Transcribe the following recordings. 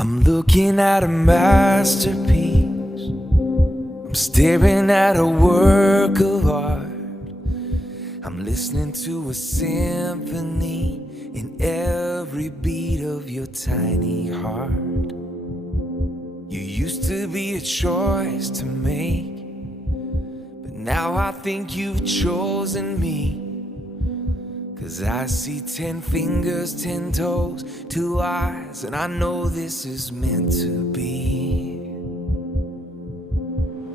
I'm looking at a masterpiece. I'm staring at a work of art. I'm listening to a symphony in every beat of your tiny heart. You used to be a choice to make, but now I think you've chosen me. 'Cause I see 10 fingers, 10 toes, 2 eyes, and I know this is meant to be.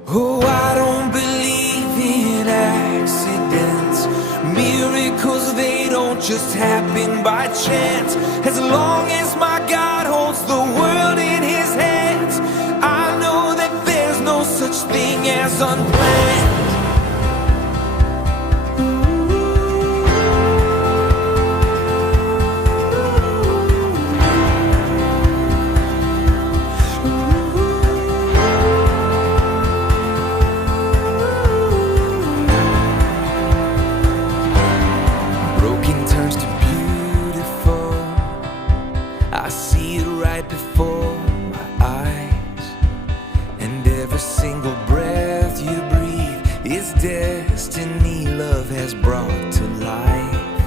Oh, I don't believe in accidents. Miracles, they don't just happen by chance. As long as my God holds the world in his hands, I know that there's no such thing as unplanned. I see it right before my eyes, and every single breath you breathe is destiny love has brought to life.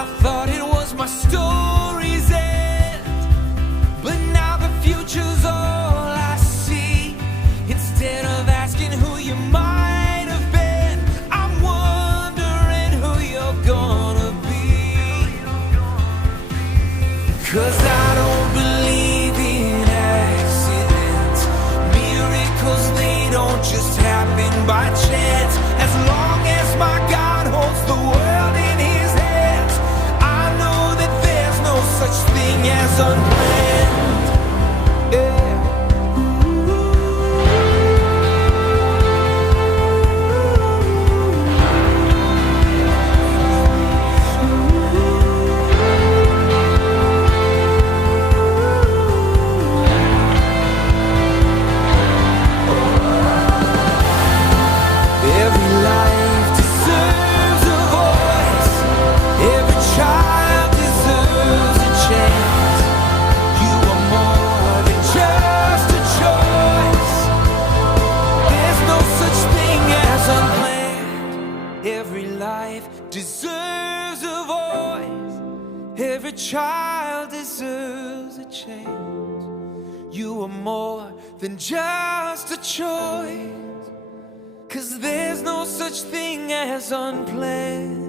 I thought it was my story's end, but now the future's all I see. Instead of asking who you might have been, I'm wondering who you're gonna be. 'Cause I don't believe in accidents. Miracles, they don't just happen by chance. As long as my God holds the world in his hands, I know that there's no such thing as unplanned. Yeah. Every life deserves a voice. Every child deserves a chance. You are more than just a choice. 'Cause there's no such thing as unplanned.